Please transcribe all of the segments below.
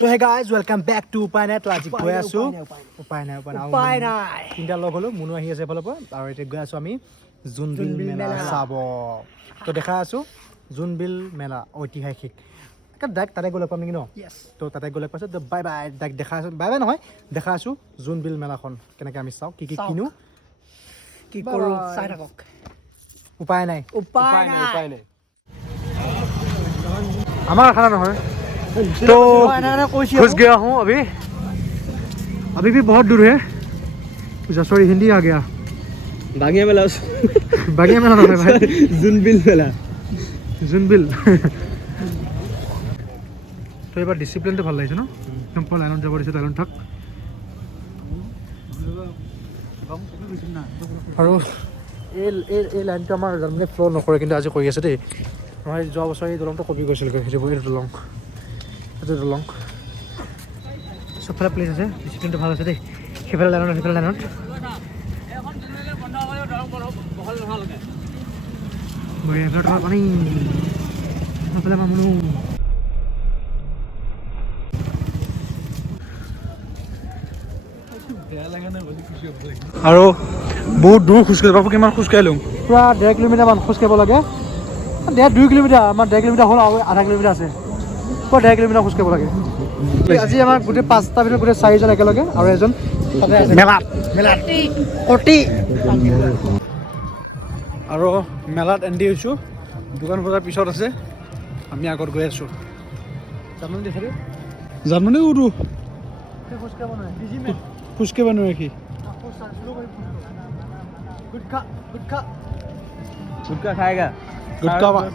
So hey guys, welcome back to উপায় নাই। তো আজি গৈ আছো উপায় নাই তিনটা লগ হলো মুনু আহি আছে এফালৰ পৰা আৰু এতিয়া গৈ আছো আমি জোনবিল মেলা চাব। তো দেখা আছো জোনবিল মেলা ঐতিহাসিক ডাইৰেক্ট তাতে গ'লে পাম নেকি ন? তো তাতে গ'লে পাছত বাই বাই ডাইৰেক্ট দেখা আছো বাই বাই নহয় দেখা আছো জোনবিল মেলাখন কেনেকৈ আমি চাওঁ কি কিনো কি কৰোঁ চাই থাকক। উপায় নাই আমাৰ খানা নহয়। तो घुस गया हूँ अभी भी बहुत दूर है। सॉरी हिंदी आ गया। बागिया मेला ना है भाई জোনবিল মেলা জোনবিল। তো এবাৰ ডিসিপ্লিনটো ভাল লাগিছে ন? একদম পুৰা লাইনত যাব দিছে লাইনত থাক। আৰু এই লাইনটো আমাৰ জানমে ফ্ল' নকৰে কিন্তু আজি কৰি আছে দেই। নহয় যোৱা বছৰ এই দলংটো কপি কৰিছিলগৈ সেইটো দলং চবফালে প্লেচ আছে ডিচিপ্লিনটো ভাল আছে দেই। সেইফালে লাইনত পানী সেইফালে মানুহ আৰু বহুত দূৰ খোজকাঢ়ি বাবু কিমান খোজকাঢ়ি লওঁ পুৰা 1.5 কিলোমিটাৰ মান খোজকাঢ়িব লাগে। 2 কিলোমিটাৰ আমাৰ 1.5 কিলোমিটাৰ হ'ল আৰু আধা কিলোমিটাৰ আছে। পুৰা 1.5 কিলোমিটাৰ খোজকাঢ়িব লাগে। আজি আমাৰ গোটেই 5টা ভিতৰত গোটেই 4জন একেলগে আৰু এজন মেলাত আৰু মেলাত এণ্ট্ৰি হৈছোঁ। দোকান বজাৰ পিছত আছে আমি আগত গৈ আছোঁ। জানমনি উঠো খোজকাঢ়িব নোৱাৰে কি গুটকা খায়গা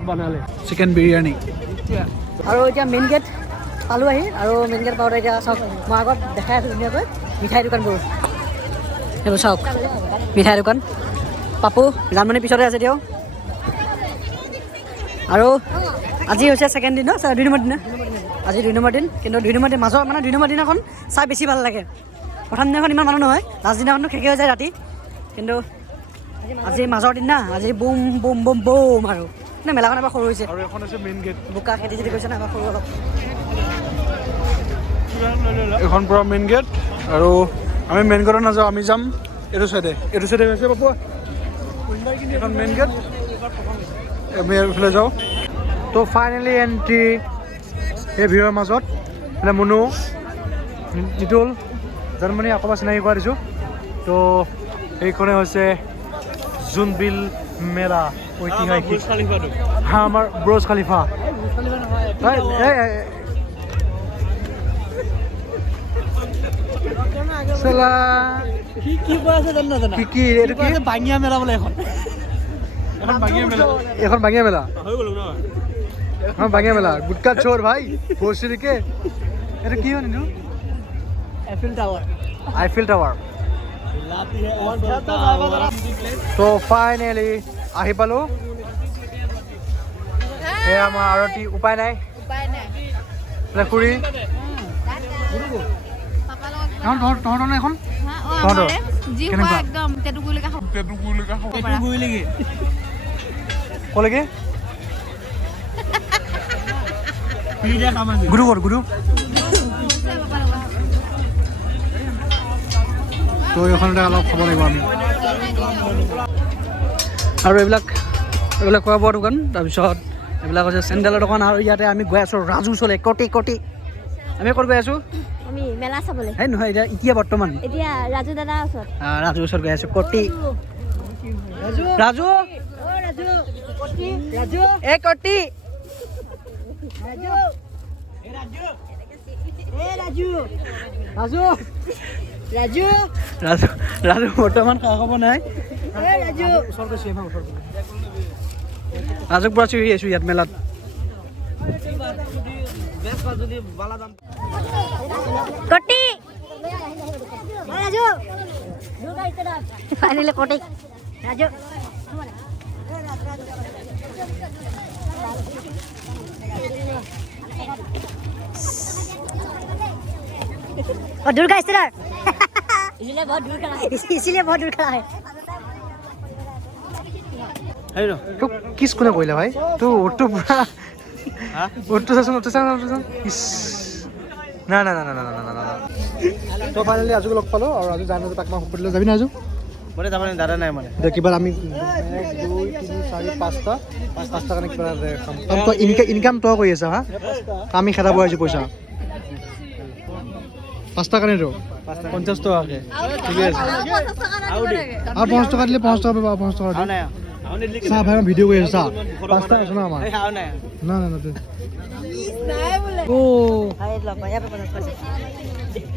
বনালে চিকেন বিৰিয়ানী আৰু এতিয়া মেইন গেট পালোঁ আহি আৰু মেইন গেট পাওঁতে এতিয়া চাওক মই আগত দেখাই আছোঁ ধুনীয়াকৈ মিঠাই দোকানবোৰ সেইবোৰ চাওক মিঠাই দোকান পাপু জানমনিৰ পিছতে আছে দিয়ক। আৰু আজি হৈছে ছেকেণ্ড দিন ন 2 নম্বৰ দিনা আজি 2 নম্বৰ দিন কিন্তু 2 নম্বৰ দিন মাজৰ মানে 2 নম্বৰ দিনাখন চাই বেছি ভাল লাগে। প্ৰথম দিনাখন ইমান মানুহ নহয় লাষ্ট দিনাখনতো শেষে হৈ যায় ৰাতি কিন্তু আজি মাজৰ দিন না আজি বুম বুম বুম বুম আৰু মানে মেলাখন এবাৰ সৰু হৈছে আৰু এখন আছে মেইন গেট বোকা খেতি চেতি কৰিছে না এবাৰ সৰু অলপ এখন পুৰা মেইন গেট আৰু আমি মেইন গেটত নাযাওঁ আমি যাম এইটো চাইডে হৈছে বাবু এখন মেইন গেট আমি এইফালে যাওঁ। তো ফাইনেলি এণ্ট্ৰি এই ভিৰৰ মাজত মানে মুনু নিতুল জানমনি আকৌ চিনাকি কৰা দিছোঁ। তো এইখনে হৈছে জোনবিল মেলা ঐতিহাসিক আমাৰ ব্ৰুজ খালিফা বাঙিয়া মেলা বোলে এখন বাঙিয়া মেলা গুটকা চোৰ ভাই বৰ্ষিকে এইটো কি হয় নিদু আইফিল টাৱাৰ। তো ফাইনেলি আহি পালোঁ এয়া আমাৰ আৰতি উপায় নাই খুৰী তহঁতৰ নে এখন তহঁতৰ কেনেকুৱা কলেগে গুৰু তো এইখনতে অলপ খাব লাগিব আমি আৰু এইবিলাক খোৱা বোৱা দোকান তাৰপিছত এইবিলাক হৈছে চেণ্ডেলৰ দোকান আৰু ইয়াতে আমি গৈ আছোঁ ৰাজু চলে কোটি আমি ক'ত গৈ আছোঁ আমি মেলা চাবলৈ এই নহয় এতিয়া বৰ্তমান ৰাজু দাদাৰ ওচৰত ৰাজুৰ ওচৰত গৈ আছোঁ কোটি ৰাজু এ কোটি ৰাজু বৰ্তমান খা খবৰ নাই। ৰাজুক পৰা চিঞৰি আছোঁ ইয়াত মেলাত। কোটি ৰাজু ফাইনেলি কোটি ৰাজু और दूर का इस तरह इसलिए बहुत दूर खड़ा है তোক কিছ কোনে কৰিলে ভাই? তোৰ ওঠটো পুৰা ওঠটো চাচোন ইছ না না না না না না না না তো ফাইনেলি ৰাজুক লগ পালোঁ আৰু ৰাজু জানো তাক মই সুধিলোঁ যাবি না ৰাজু মানে তাৰমানে দাদা নাই মানে এতিয়া কিবা আমি 1 2 3 4 5টা কাৰণে কিবা খাম তই ইনকাম তই কৰি আছা হা আমি খেদাব আহিছোঁ পইচা 5টা কাৰণেতো 50 টকাকৈ ঠিকে আছে আৰু 50 টকা দিলে 50 টকা পাবা 50 টকা চাহ ভাই মই ভিডিঅ' কৰি আছোঁ চাহ 5টা আছে ন আমাৰ না না না দে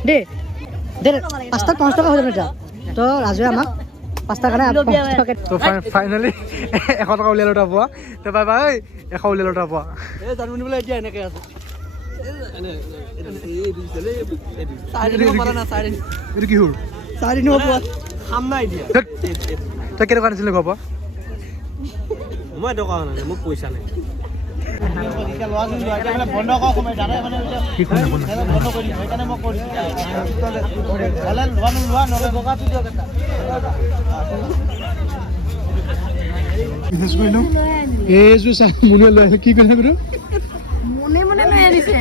দে 5টাত 50 টকা হৈ যাব এতিয়া তো ৰাজুৱে আমাক 5টা কাৰণে 50 টকা তো ফাইনেলি 100 টকা উলিয়াই লওঁতা পোৱা তো বাই বাই 100 উলিয়াই লওঁতা পোৱা এই জানমনি বোলে এতিয়া এনেকৈ আছে এইটো কি হ'ল খাম নাই এতিয়া তই কেইটকা আনিছিলি ঘৰৰ পৰা মই টকা নাই মোক পইচা নাই কি শুনে শুনে বিজনেছ কৰিলোঁ এইযোৰ চাহ মুনুৱে লৈ আহিলে কি কৰিলে বাৰু মনে মনে লৈ আনিছে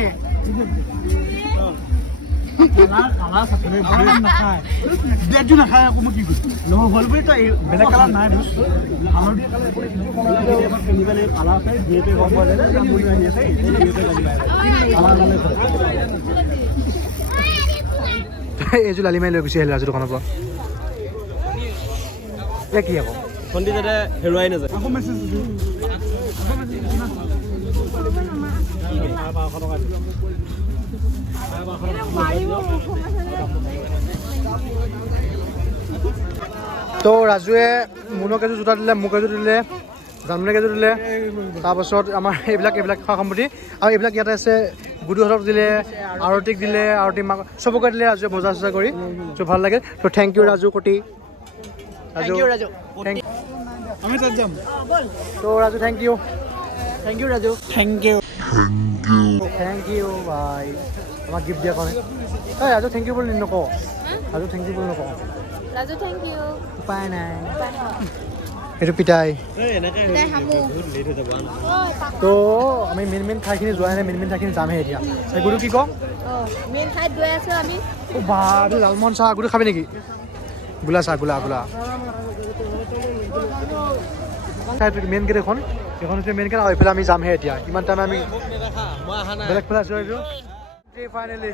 নাখায় আকৌ মই কি কৰিম নহয় হ'ল বুলি তই বেলেগ কালাৰ নাই হালধীয়া কালাৰ এইযোৰ লালি মাৰি লৈ গুচি আহিলে ৰাজু দোকানৰ পৰা এতিয়া কি আকৌ ভণ্টি যাতে হেৰুৱাই নাযায় তো ৰাজুৱে মুনক এযোৰ জোতা দিলে মোক এযোৰ দিলে জানমনিক এযোৰ দিলে তাৰপাছত আমাৰ এইবিলাক খোৱা সম্পত্তি আৰু এইবিলাক ইয়াতে আছে গুডুহঁতক দিলে আৰতিক দিলে আৰতি মাক চবকে দিলে ৰাজুৱে বজাৰ চজাৰ কৰি চ' ভাল লাগে তো থেংক ইউ ৰাজু কোটি ৰাজু আমি তাত যাম তো Raju thank you Raju thank you ভাই আমাক গিফ্ট দিয়াৰ কাৰণে এই ৰাজু থেংক ইউ বুলি নকওঁ ৰাজু থেংক ইউ বুলি নকওঁ ৰাজু থেংক ইউ উপায় নাই এইটো পিতাই তো আমি মেইন ঠাইখিনি যোৱাই নাই মেইন ঠাইখিনি যামহে এতিয়া গুৰু কি কওঁ মেইন ঠাইত গৈ আছোঁ আমি বা লালমোহন চাহ গুৰু খাবি নেকি গোলা চাহ গোলা মেইন গেট এখন হৈছে মেইন গেট আৰু এইফালে আমি যামহে এতিয়া ইমান টাইম আমি বেলেগ ফালে আছোঁ এইটো ফাইনেলি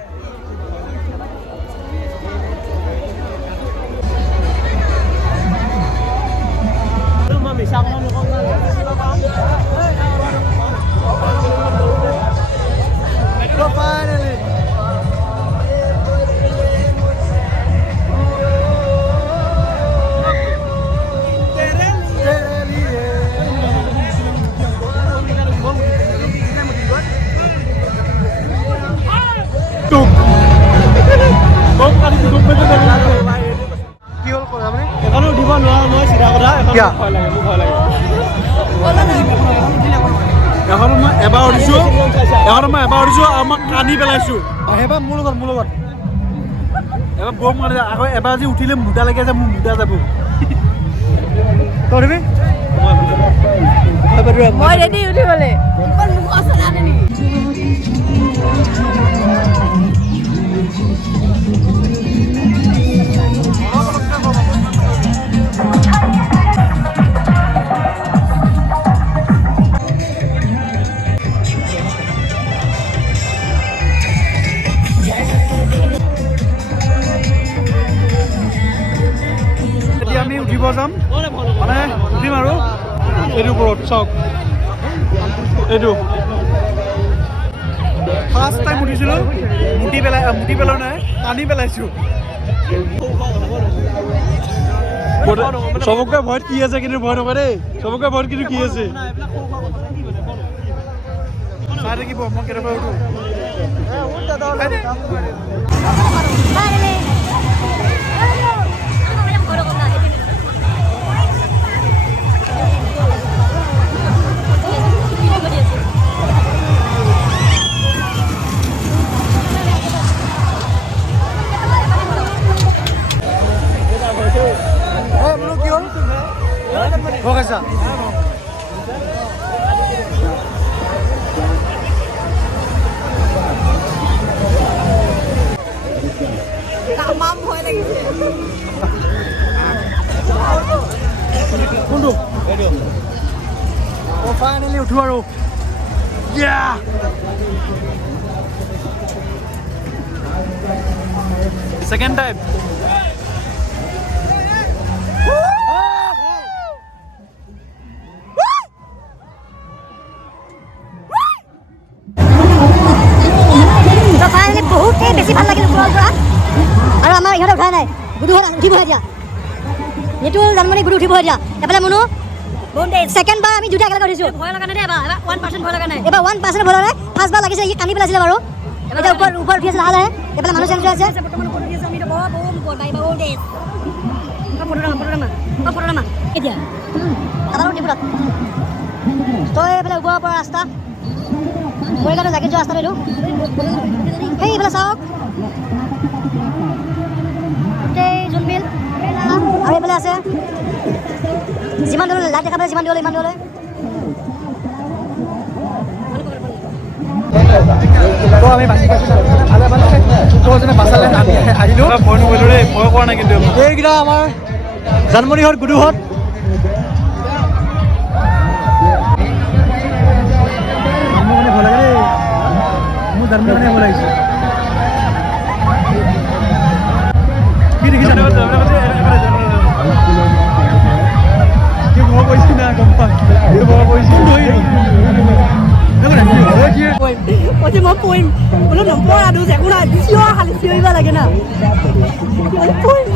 কি হ'ল কথা আপুনি এখনো উঠিব নোৱাৰো মই চিধা কথা এখন ভয় লাগে মোৰ ভয় লাগে এখন মই এবাৰ উঠিছোঁ আৰু মই কান্দি পেলাইছোঁ সেইবাৰ মোৰ লগত এবাৰ বম মাৰি আকৌ এবাৰ আজি উঠিলে মুদা লাগি আছে মোৰ মুদা যাব তই মই ৰেডি উঠিবলৈ ইমান মুখ আছে নেকি আমি উঠিব যাম মানে উঠিম আৰু এইটো ওপৰত চাওক এইটো ফাৰ্ষ্ট টাইম উঠিছিলোঁ মুটি পেলোৱা নাই টানি পেলাইছোঁ চবকে ভয়ত কি আছে কিন্তু ভয় নকৰে দেই চবকে ভয়ত কিন্তু কি আছে চাই থাকিব মই কেতিয়াবা উঠো हो कैसा ফাইনেলি উঠো আৰু সেকেন্ড টাইম তো ফাইনেলি বহুতেই বেছি ভাল লাগিল ওপৰৰ পৰা আৰু আমাৰ ইহঁতে উঠা নাই গুৰুহঁত উঠিবহে দিয়া এইটো জানমণি গুৰু উঠিবহে দিয়া এফালে মুনু ছেকেণ্ড বাৰ আমি দুটা একেলগে উঠিছোঁ ভয় লগা নাই দেই এবাৰ 1% ভয় লগা নাই এবাৰ 1% ভয় লগা নাই ফাৰ্ষ্টবাৰ লাগিছে সি কান্দি পেলাইছিলে বাৰু এতিয়া ওপৰত উঠি আছে লাহে লাহে এইফালে মানুহ চেঞ্জ হৈ আছে বৰ্তমান ফটো দি আছে আমি বহুত বাই বাই দেই ফটো এতিয়া আমাৰ ডিপুটাত তই এইফালে ওপৰৰ পৰা ৰাস্তা মই কাৰণে জাগি যোৱা ৰাস্তাটো এইটো সেই এইফালে চাওক গোটেই জোনবিল আৰু এইফালে আছে যিমান দূৰলৈ লাইট দেখা পালে যিমান দূৰলৈ ইমান দূৰলৈ তো আমি বাচি পাইছোঁ ভালে ভালে তো যেনে বাচালে আমি আহিলোঁ ভয় নকৰিলোঁ দেই ভয় কৰা নাই কিন্তু এইকেইটা আমাৰ জানমণিহঁত গুৰুহঁত মোৰ মানে ভয় লাগে দেই মোৰ জানমণি মানে ভয় লাগিছে কি দেখিছা কি ভয় কৰিছি না গম পাই কি ভয় কৰিছি মই পৰিম বোলো নপৰা দোষ একো নাই চিঞৰ খালি চিঞৰিব লাগে না পৰিম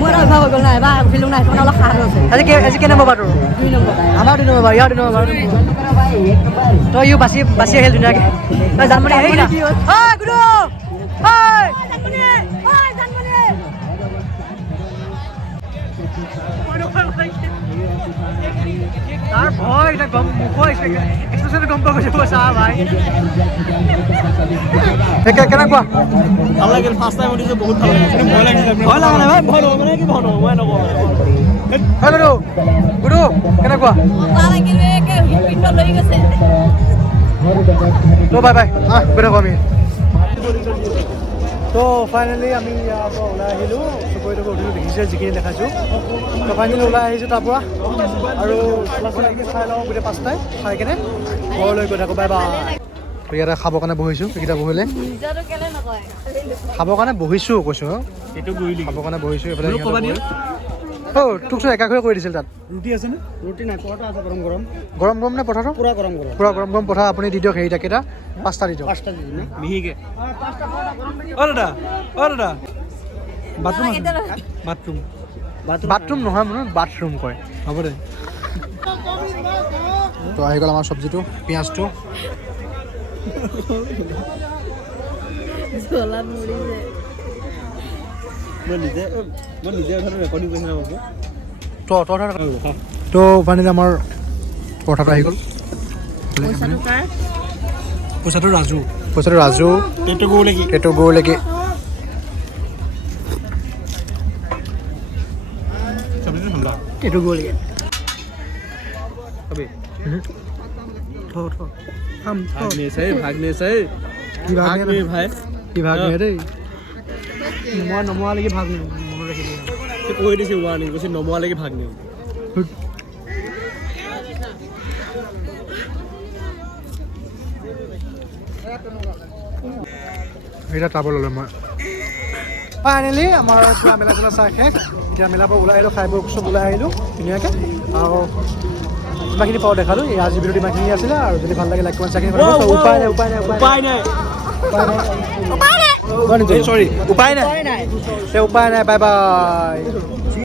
মোৰ এটা অভ্যাস হৈ গ'ল নাই এবাৰ উঠিলোঁ নাই তোমাৰ অলপ সাহস আছে আজি কেই নম্বৰ বাৰু 2 নম্বৰ আমাৰ 2 নম্বৰ বাৰু ইয়াৰ 2 নম্বৰ বাৰু তই ইও বাচি আহিল ধুনীয়াকৈ তই জানমণি আহিলা গুৰু তাৰ ভয় এটা গম মুখৰ এক্সপ্ৰেছন গম পোৱা গৈছে চা ভাই কেনেকুৱা ভাল লাগিল ফাৰ্ষ্ট টাইম উঠিছোঁ বহুত ভাল লাগিছে ভয় লাগিছে ভয় লগা নাই ভাই ভয় নকৰোঁ মানে কি ভয় নকৰোঁ মই নকৰোঁ হয় গুৰু গুৰু কেনেকুৱা তো বাই বাই গৈ থাকোঁ আমি তো ফাইনেলি আমি ইয়াৰ পৰা ওলাই আহিলোঁ চকুৰি উঠিলোঁ দেখিছে যিখিনি দেখাইছোঁ তো ফাইনেলি ওলাই আহিছোঁ তাৰ পৰা আৰু চাই লওঁ গোটেই 5টাই চাই কেনে ঘৰলৈ গৈ থাকোঁ বাই বাই ইয়াতে খাবৰ কাৰণে বহিছোঁ এইকেইটা বহিলে খাবৰ কাৰণে বহিছোঁ কৈছোঁ এইটো গুৰিলি খাবৰ কাৰণে বহিছোঁ এইফালে ক'বা দিয়া তোকচোন একাষৰে কৰি দিছিল তাত ৰুটি আছেনে ৰুটি নাই পৰঠা আছে গৰম গৰম গৰম গৰম নে পঠাটো পূৰা গৰম গৰম পূৰা গৰম গৰম পঠা আপুনি দি দিয়ক সেইকেইটা 5টা দি দিয়ক 5টা দি দিম মিহিকে অ দাদা বাথৰুম বাথৰুম নহয় মানে বাথৰুম কয় হ'ব দে তো আহি গ'ল আমাৰ চব্জিটো পিঁয়াজটো মই নিজে ৰেকৰ্ডিং কৰিছোঁ তো ফাইনেলি আমাৰ পৰঠাটো আহি গ'ল পইচাটো ৰাজু এইটো গৰু নেকি এইটো গৰুলৈকে চব্জিটো ঠাণ্ডা এইটো গৰুলৈকে খাবি ভাগ কি ভাগ নিয়ে ভাই কি ভাগ নিয়ে দেই মই নমোৱালৈকে ভাগ নিওঁ মনত ৰাখি দিম কৈ দিছে ৱাৰ্ণিং কৈছে নমোৱালৈকে ভাগ নিওঁ এইটা টাবল ল'লোঁ মই ফাইনেলি আমাৰ পুৰা মেলা চেলা চাই শেষ এতিয়া মেলাৰ পৰা ওলাই আহিলোঁ খাই বৈ চব ওলাই আহিলোঁ ধুনীয়াকৈ আৰু ইমানখিনি পাওঁ দেখালোঁ এই আজি ভিডিঅ'টো ইমানখিনি আছিলে আৰু যদি ভাল লাগে লাইক কমেণ্ট চাই উপায় নাই বাই বাই